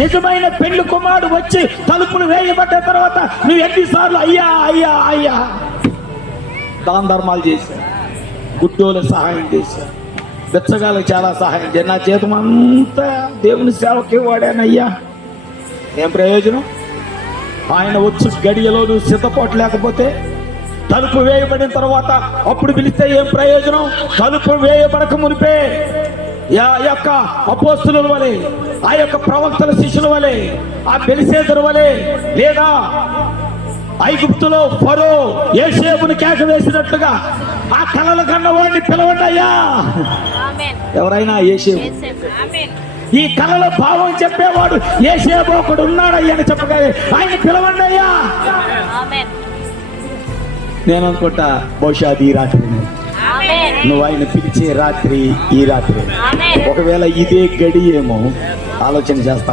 నిజమైన పెళ్లి కుమారుడు వచ్చి తలుపులు వేయబడ్డ తర్వాత నువ్వు ఎన్నిసార్లు అయ్యా అయ్యా అయ్యా దాన ధర్మాలు చేశావు, గుడ్డోళ్ళకి సహాయం చేశావు, బిచ్చగాళ్ళకి చాలా సహాయం చేశావు. నా జీతం అంతా దేవుని సేవకి వాడానయ్యా. ఏం ప్రయోజనం? ఆయన వచ్చి గడియలో నువ్వు సిద్ధపాటు లేకపోతే, తలుపు వేయబడిన తర్వాత అప్పుడు పిలిస్తే ఏం ప్రయోజనం? తలుపు వేయబడక మునిపే ఆ యొక్క అపోస్తుల వలె, ఆ యొక్క ప్రవక్తల శిష్యుల వలె, ఆ బెలిసేదరు వలె, లేదా ఐగుప్తులో ఫరో యోసేపును కేక వేసినట్లుగా ఆ కలల కన్న వాడిని పిలవండి అయ్యా. ఎవరైనా యోసేపు, ఈ కళలో భావం చెప్పేవాడు యోసేపు ఒకడు ఉన్నాడయ్యా అని చెప్పగా ఆయన పిలవండి అయ్యా. నేను అనుకుంటా బహుశా అది ఈ రాత్రి నువ్వు ఆయన పిలిచే రాత్రి ఈ రాత్రి. ఒకవేళ ఇదే గడి ఏమో ఆలోచన చేస్తా.